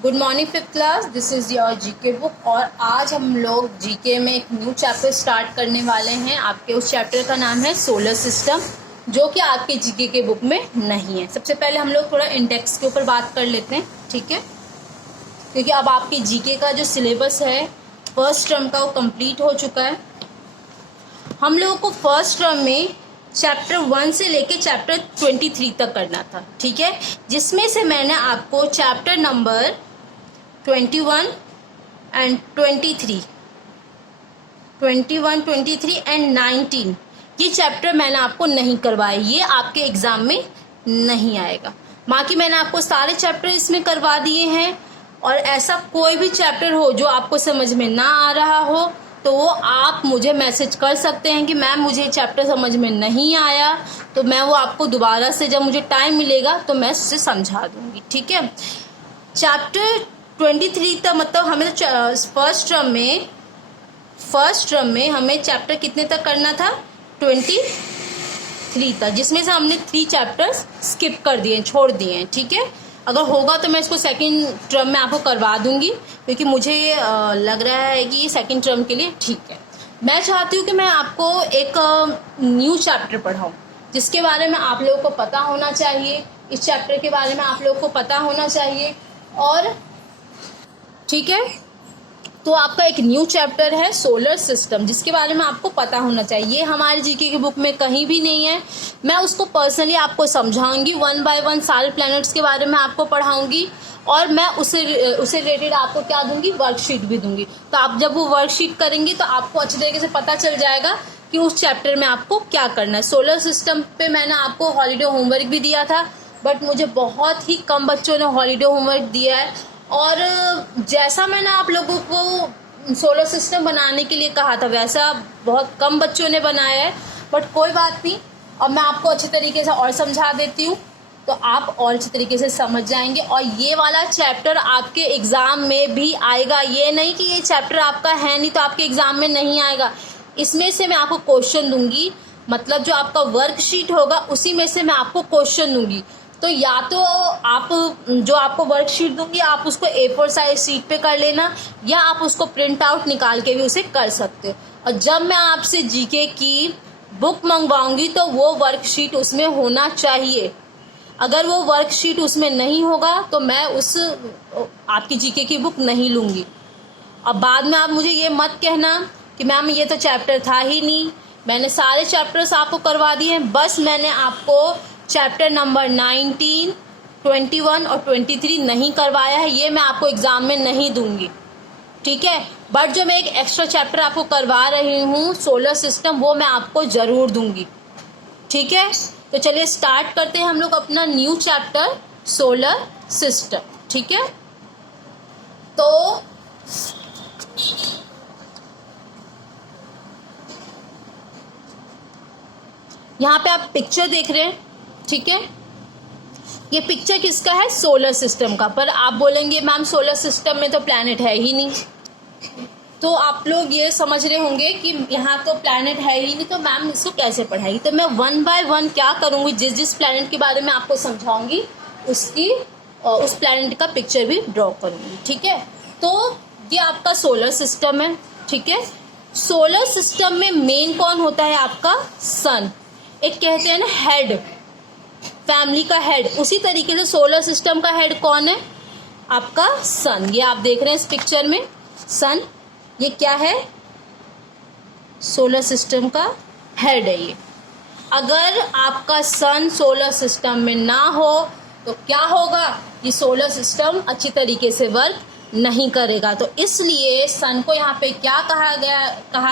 Good morning fifth class, this is your GK book. और आज हम लोग जीके में एक न्यू चैप्टर स्टार्ट करने वाले हैं। आपके उस चैप्टर का नाम है सोलर सिस्टम, जो कि आपके जीके के बुक में नहीं है। सबसे पहले हम लोग थोड़ा इंडेक्स के ऊपर बात कर लेते हैं, ठीक है, क्योंकि अब आपके जीके का जो सिलेबस है फर्स्ट टर्म का वो कंप्लीट हो चुका है। हम लोगों को फर्स्ट टर्म में चैप्टर 1 से लेके चैप्टर 23 तक करना था, ठीक है, जिसमें से मैंने आपको चैप्टर नंबर 21 एंड 23 एंड 19 ये चैप्टर मैंने आपको नहीं करवाए, ये आपके एग्जाम में नहीं आएगा। बाकी मैंने आपको सारे चैप्टर इसमें करवा दिए हैं। और ऐसा कोई भी चैप्टर हो जो आपको समझ में ना आ रहा हो तो वो आप मुझे मैसेज कर सकते हैं कि मैम मुझे चैप्टर समझ में नहीं आया, तो मैं वो आपको दोबारा से जब मुझे टाइम मिलेगा तो मैं उससे समझा दूंगी, ठीक है। चैप्टर 23 तक मतलब हमें फर्स्ट टर्म में हमें चैप्टर कितने तक करना था, 23 तक, जिसमें से हमने 3 चैप्टर्स स्किप कर दिए, छोड़ दिए हैं, ठीक है। अगर होगा तो मैं इसको सेकंड टर्म में आपको करवा दूंगी, क्योंकि मुझे लग रहा है कि ये सेकंड टर्म के लिए ठीक है। मैं चाहती हूँ कि मैं आपको एक न्यू चैप्टर पढ़ाऊँ जिसके बारे में आप लोगों को पता होना चाहिए, इस चैप्टर के बारे में आप लोगों को पता होना चाहिए। और ठीक है, तो आपका एक न्यू चैप्टर है सोलर सिस्टम, जिसके बारे में आपको पता होना चाहिए। ये हमारे जीके की बुक में कहीं भी नहीं है। मैं उसको पर्सनली आपको समझाऊंगी, 1 बाय 1 सारे प्लैनेट्स के बारे में आपको पढ़ाऊंगी। और मैं उसे रिलेटेड आपको क्या दूंगी, वर्कशीट भी दूंगी। तो आप जब वो वर्कशीट करेंगी तो आपको अच्छी तरीके से पता चल जाएगा कि उस चैप्टर में आपको क्या करना है। सोलर सिस्टम पे मैंने आपको हॉलीडे होमवर्क भी दिया था, बट मुझे बहुत ही कम बच्चों ने हॉलीडे होमवर्क दिया है। और जैसा मैंने आप लोगों को सोलर सिस्टम बनाने के लिए कहा था वैसा बहुत कम बच्चों ने बनाया है, बट कोई बात नहीं। अब मैं आपको अच्छे तरीके से और समझा देती हूँ तो आप और अच्छे तरीके से समझ जाएंगे। और ये वाला चैप्टर आपके एग्ज़ाम में भी आएगा, ये नहीं कि ये चैप्टर आपका है नहीं तो आपके एग्ज़ाम में नहीं आएगा। इसमें से मैं आपको क्वेश्चन दूंगी, मतलब जो आपका वर्कशीट होगा उसी में से मैं आपको क्वेश्चन दूंगी। तो या तो आप जो आपको वर्कशीट दूंगी आप उसको A4 साइज शीट पे कर लेना, या आप उसको प्रिंट आउट निकाल के भी उसे कर सकते हो। और जब मैं आपसे जीके की बुक मंगवाऊंगी तो वो वर्कशीट उसमें होना चाहिए। अगर वो वर्कशीट उसमें नहीं होगा तो मैं उस आपकी जीके की बुक नहीं लूँगी। अब बाद में आप मुझे ये मत कहना कि मैम ये तो चैप्टर था ही नहीं, मैंने सारे चैप्टर्स आपको करवा दिए हैं, बस मैंने आपको चैप्टर नंबर 19, 21 और 23 नहीं करवाया है, ये मैं आपको एग्जाम में नहीं दूंगी, ठीक है। बट जो मैं एक एक्स्ट्रा चैप्टर आपको करवा रही हूँ सोलर सिस्टम, वो मैं आपको जरूर दूंगी, ठीक है। तो चलिए स्टार्ट करते हैं हम लोग अपना न्यू चैप्टर सोलर सिस्टम, ठीक है। तो यहाँ पे आप पिक्चर देख रहे हैं, ठीक है। ये पिक्चर किसका है, सोलर सिस्टम का। पर आप बोलेंगे मैम सोलर सिस्टम में तो प्लैनेट है ही नहीं, तो आप लोग ये समझ रहे होंगे कि यहाँ तो प्लैनेट है ही नहीं तो मैम इसको कैसे पढ़ाएगी। तो मैं 1 बाय 1 क्या करूँगी, जिस प्लैनेट के बारे में आपको समझाऊंगी उस प्लैनेट का पिक्चर भी ड्रॉ करूँगी, ठीक है। तो ये आपका सोलर सिस्टम है, ठीक है। सोलर सिस्टम में मेन कौन होता है, आपका सन। एक कहते हैं ना हेड, फैमिली का हेड, उसी तरीके से सोलर सिस्टम का हेड कौन है, आपका सन। ये आप देख रहे हैं इस पिक्चर में सन, ये क्या है, सोलर सिस्टम का हेड है ये। अगर आपका सन सोलर सिस्टम में ना हो तो क्या होगा, ये सोलर सिस्टम अच्छी तरीके से वर्क नहीं करेगा। तो इसलिए सन को यहाँ पे क्या कहा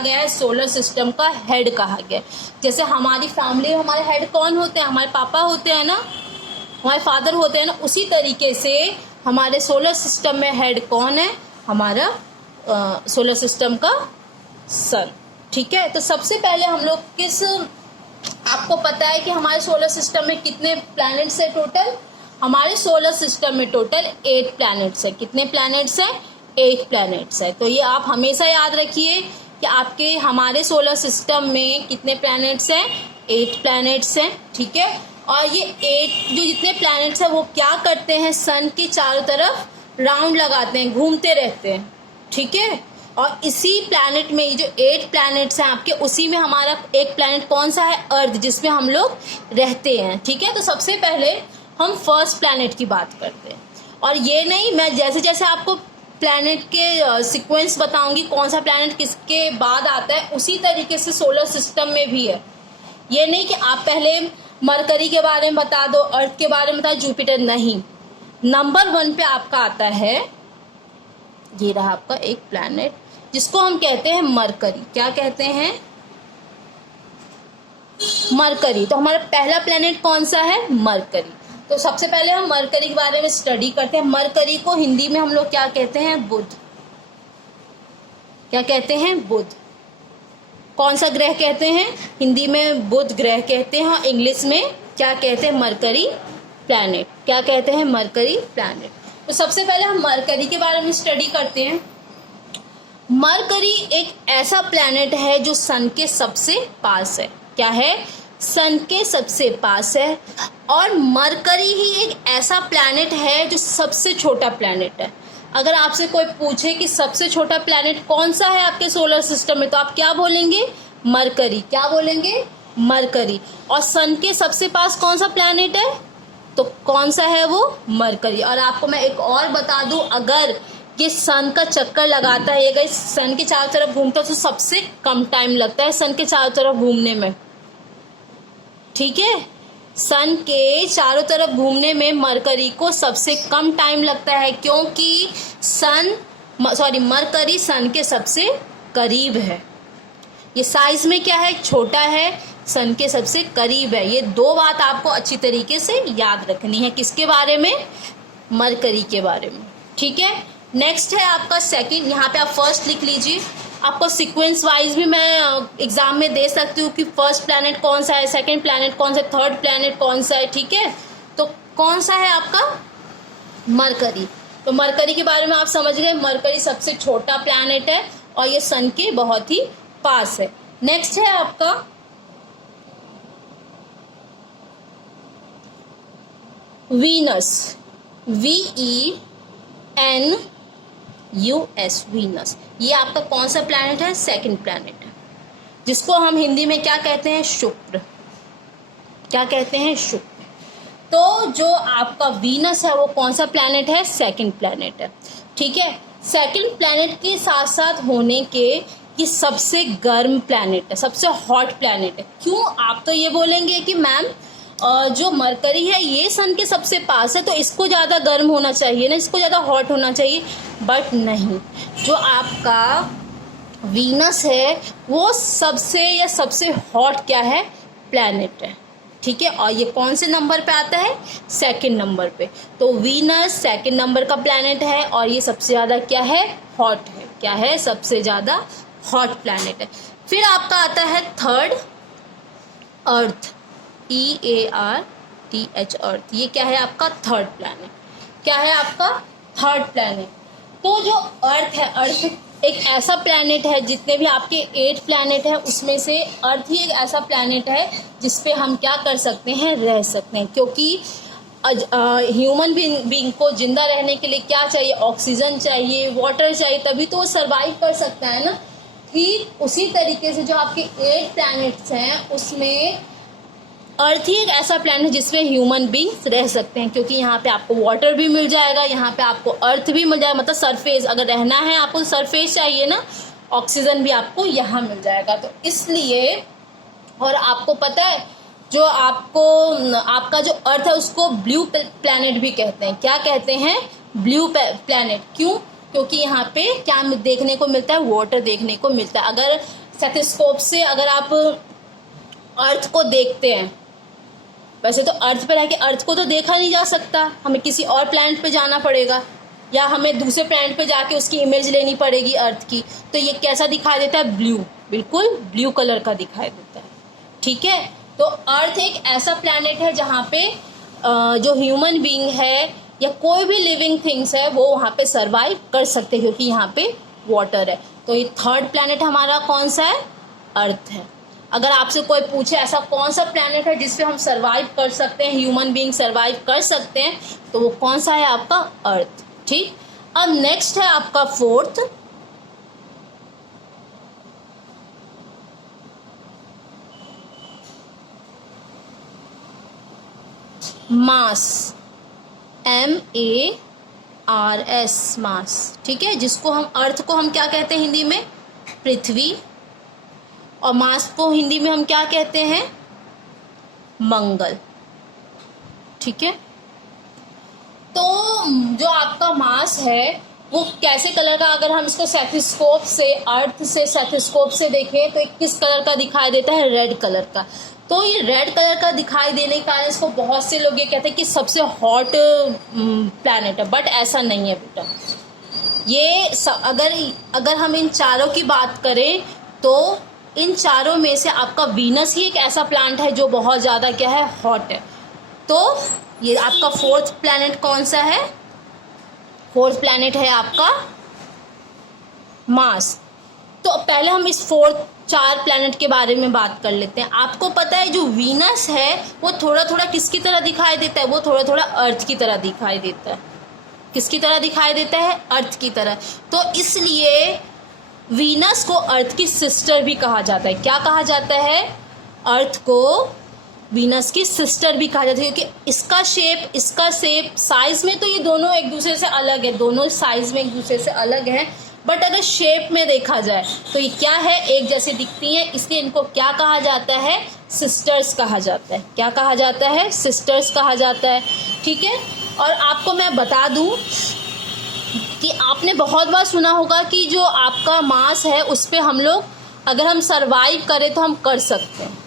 गया है, सोलर सिस्टम का हेड कहा गया। जैसे हमारी फैमिली में हमारे हेड कौन होते हैं, हमारे पापा होते हैं ना, हमारे फादर होते हैं ना, उसी तरीके से हमारे सोलर सिस्टम में हेड कौन है, हमारा सोलर सिस्टम का सन, ठीक है। तो सबसे पहले हम लोग आपको पता है कि हमारे सोलर सिस्टम में कितने प्लैनेट्स है टोटल, हमारे सोलर सिस्टम में टोटल 8 प्लैनेट्स है। कितने प्लैनेट्स हैं, 8 प्लैनेट्स है। तो ये आप हमेशा याद रखिए कि आपके हमारे सोलर सिस्टम में कितने प्लैनेट्स हैं, 8 प्लैनेट्स हैं, ठीक है। और ये 8 जो जितने प्लैनेट्स हैं वो क्या करते हैं, सन के चारों तरफ राउंड लगाते हैं, घूमते रहते हैं, ठीक है। और इसी प्लैनेट में, ये जो 8 प्लैनेट्स हैं आपके, उसी में हमारा एक प्लैनेट कौन सा है, अर्थ, जिसमें हम लोग रहते हैं, ठीक है। तो सबसे पहले हम फर्स्ट प्लैनेट की बात करते हैं। और ये नहीं, मैं जैसे जैसे आपको प्लैनेट के सीक्वेंस बताऊंगी, कौन सा प्लैनेट किसके बाद आता है, उसी तरीके से सोलर सिस्टम में भी है। ये नहीं कि आप पहले मरकरी के बारे में बता दो, अर्थ के बारे में बता, जुपिटर, नहीं। नंबर 1 पे आपका आता है, ये रहा आपका एक प्लैनेट जिसको हम कहते हैं मरकरी। क्या कहते हैं, मरकरी। तो हमारा पहला प्लैनेट कौन सा है, मरकरी। तो सबसे पहले हम मरकरी के बारे में स्टडी करते हैं। मरकरी को हिंदी में हम लोग क्या कहते हैं, बुध। क्या कहते हैं, बुध। कौन सा ग्रह कहते हैं, हिंदी में बुध ग्रह कहते हैं, और इंग्लिश में क्या कहते हैं, मरकरी प्लैनेट। क्या कहते हैं, मरकरी प्लैनेट। तो सबसे पहले हम मरकरी के बारे में स्टडी करते हैं। मरकरी एक ऐसा प्लैनेट है जो सन के सबसे पास है। क्या है, सन के सबसे पास है। और मरकरी ही एक ऐसा प्लैनेट है जो सबसे छोटा प्लैनेट है। अगर आपसे कोई पूछे कि सबसे छोटा प्लैनेट कौन सा है आपके सोलर सिस्टम में, तो आप क्या बोलेंगे, मरकरी। क्या बोलेंगे, मरकरी। और सन के सबसे पास कौन सा प्लैनेट है, तो कौन सा है वो, मरकरी। और आपको मैं एक और बता दूं, अगर ये सन का चक्कर लगाता है, ये सन के चारों तरफ घूमता है, तो सबसे कम टाइम लगता है सन के चारों तरफ घूमने में, ठीक है। सन के चारों तरफ घूमने में मरकरी को सबसे कम टाइम लगता है, क्योंकि मरकरी सन के सबसे करीब है। ये साइज में क्या है, छोटा है, सन के सबसे करीब है। ये 2 बात आपको अच्छी तरीके से याद रखनी है। किसके बारे में, मरकरी के बारे में, ठीक है। नेक्स्ट है आपका सेकंड। यहाँ पे आप फर्स्ट लिख लीजिए। आपको सीक्वेंस वाइज भी मैं एग्जाम में दे सकती हूँ कि फर्स्ट प्लैनेट कौन सा है, सेकंड प्लैनेट कौन सा है, थर्ड प्लैनेट कौन सा है, ठीक है। तो कौन सा है आपका, मरकरी। तो मरकरी के बारे में आप समझ गए, मरकरी सबसे छोटा प्लैनेट है और ये सन के बहुत ही पास है। नेक्स्ट है आपका वीनस। VENUS, Venus. ये आपका कौन सा प्लैनेट है, सेकंड प्लैनेट है, जिसको हम हिंदी में क्या कहते हैं, शुक्र। क्या कहते हैं, शुक्र। तो जो आपका वीनस है वो कौन सा प्लैनेट है, सेकंड प्लैनेट है, ठीक है। सेकंड प्लैनेट के साथ साथ होने के ये सबसे गर्म प्लैनेट है, सबसे हॉट प्लैनेट है। क्यों, आप तो ये बोलेंगे कि मैम जो मरकरी है ये सन के सबसे पास है, तो इसको ज़्यादा गर्म होना चाहिए ना, इसको ज़्यादा हॉट होना चाहिए। बट नहीं, जो आपका वीनस है वो सबसे हॉट क्या है, प्लैनेट है, ठीक है। और ये कौन से नंबर पे आता है, सेकंड नंबर पे। तो वीनस सेकंड नंबर का प्लैनेट है और ये सबसे ज़्यादा क्या है, हॉट है। क्या है, सबसे ज़्यादा हॉट प्लैनेट है। फिर आपका आता है थर्ड, अर्थ। EARTH, अर्थ। ये क्या है आपका थर्ड प्लैनेट। क्या है आपका थर्ड प्लैनेट। तो जो अर्थ है, अर्थ एक ऐसा प्लैनेट है, जितने भी आपके 8 प्लैनेट है उसमें से अर्थ ही एक ऐसा प्लैनेट है जिसपे हम क्या कर सकते हैं, रह सकते हैं। क्योंकि ह्यूमन बीइंग को जिंदा रहने के लिए क्या चाहिए, ऑक्सीजन चाहिए, वाटर चाहिए, तभी तो वो सर्वाइव कर सकता है ना। ठीक उसी तरीके से जो आपके 8 प्लैनेट्स हैं उसमें अर्थ ही एक ऐसा प्लैनेट है जिसमें ह्यूमन बींग्स रह सकते हैं, क्योंकि यहाँ पे आपको वाटर भी मिल जाएगा, यहाँ पे आपको अर्थ भी मिल जाएगा, मतलब सरफेस, अगर रहना है आपको सरफेस चाहिए ना, ऑक्सीजन भी आपको यहाँ मिल जाएगा। तो इसलिए, और आपको पता है जो आपका जो अर्थ है उसको ब्लू प्लैनेट भी कहते हैं। क्या कहते हैं, ब्लू प्लैनेट। क्यों, क्योंकि यहाँ पे क्या देखने को मिलता है, वाटर देखने को मिलता है। अगर स्टेथोस्कोप से अगर आप अर्थ को देखते हैं, वैसे तो अर्थ पे रह के अर्थ को तो देखा नहीं जा सकता, हमें किसी और प्लैनेट पे जाना पड़ेगा या हमें दूसरे प्लैनेट पे जाके उसकी इमेज लेनी पड़ेगी अर्थ की। तो ये कैसा दिखाई देता है, ब्लू, बिल्कुल ब्लू कलर का दिखाई देता है, ठीक है। तो अर्थ एक ऐसा प्लैनेट है जहाँ पे जो ह्यूमन बीइंग है या कोई भी लिविंग थिंग्स है वो वहाँ पे सर्वाइव कर सकते हैं, क्योंकि यहाँ पे वाटर है। तो ये थर्ड प्लैनेट हमारा कौन सा है, अर्थ है। अगर आपसे कोई पूछे ऐसा कौन सा प्लैनेट है जिसपे हम सर्वाइव कर सकते हैं, ह्यूमन बीइंग सर्वाइव कर सकते हैं, तो वो कौन सा है आपका, अर्थ, ठीक। अब नेक्स्ट है आपका फोर्थ, मास, MARS, मास, ठीक है, जिसको हम अर्थ को हम क्या कहते हैं हिंदी में, पृथ्वी, और मास को हिंदी में हम क्या कहते हैं, मंगल, ठीक है। तो जो आपका मास है वो कैसे कलर का, अगर हम इसको सेथोस्कोप से, अर्थ से सेथोस्कोप से देखें तो किस कलर का दिखाई देता है, रेड कलर का। तो ये रेड कलर का दिखाई देने के कारण इसको बहुत से लोग ये कहते हैं कि सबसे हॉट प्लैनेट है, बट ऐसा नहीं है बेटा। ये अगर हम इन चारों की बात करें तो इन चारों में से आपका वीनस ही एक ऐसा प्लैनेट है जो बहुत ज़्यादा क्या है, हॉट है। तो ये आपका फोर्थ प्लैनेट कौन सा है, फोर्थ प्लैनेट है आपका मार्स। तो पहले हम इस चार प्लैनेट के बारे में बात कर लेते हैं। आपको पता है जो वीनस है वो थोड़ा थोड़ा किसकी तरह दिखाई देता है, वो थोड़ा थोड़ा अर्थ की तरह दिखाई देता है। किसकी तरह दिखाई देता है, अर्थ की तरह। तो इसलिए वीनस को अर्थ की सिस्टर भी कहा जाता है। क्या कहा जाता है, अर्थ को वीनस की सिस्टर भी कहा जाता है, क्योंकि इसका शेप साइज में तो ये दोनों एक दूसरे से अलग है, दोनों साइज में एक दूसरे से अलग है, बट अगर शेप में देखा जाए तो ये क्या है, एक जैसे दिखती हैं, इसलिए इनको क्या कहा जाता है, सिस्टर्स कहा जाता है। क्या कहा जाता है, सिस्टर्स कहा जाता है, ठीक है। और आपको मैं बता दूं कि आपने बहुत बार सुना होगा कि जो आपका मास है उस पे हम लोग अगर हम सरवाइव करें तो हम कर सकते हैं।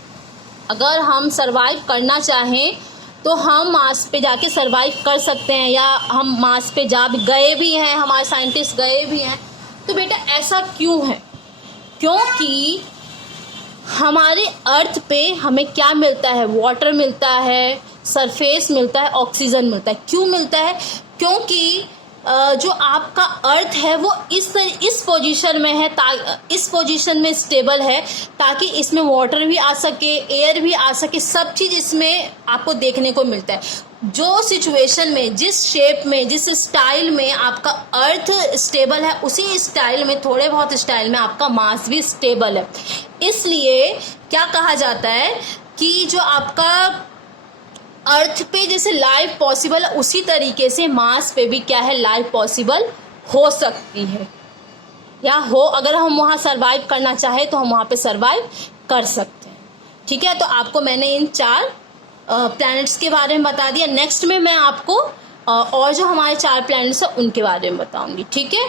अगर हम सरवाइव करना चाहें तो हम मार्स पे जाके सरवाइव कर सकते हैं, या हम मार्स पे जा गए भी हैं, हमारे साइंटिस्ट गए भी हैं। तो बेटा ऐसा क्यों है, क्योंकि हमारे अर्थ पे हमें क्या मिलता है, वाटर मिलता है, सरफेस मिलता है, ऑक्सीजन मिलता है। क्यों मिलता है, क्योंकि जो आपका अर्थ है वो इस पोजीशन में है, इस पोजीशन में स्टेबल है ताकि इसमें वाटर भी आ सके, एयर भी आ सके, सब चीज़ इसमें आपको देखने को मिलता है। जो सिचुएशन में, जिस शेप में, जिस स्टाइल में आपका अर्थ स्टेबल है, उसी स्टाइल में, थोड़े बहुत स्टाइल में आपका मास भी स्टेबल है। इसलिए क्या कहा जाता है कि जो आपका अर्थ पे जैसे लाइफ पॉसिबल है उसी तरीके से मार्स पे भी क्या है, लाइफ पॉसिबल हो सकती है, या हो, अगर हम वहाँ सरवाइव करना चाहे तो हम वहाँ पे सरवाइव कर सकते हैं, ठीक है। तो आपको मैंने इन चार प्लैनेट्स के बारे में बता दिया। नेक्स्ट में मैं आपको और जो हमारे चार प्लैनेट्स हैं उनके बारे में बताऊंगी, ठीक है।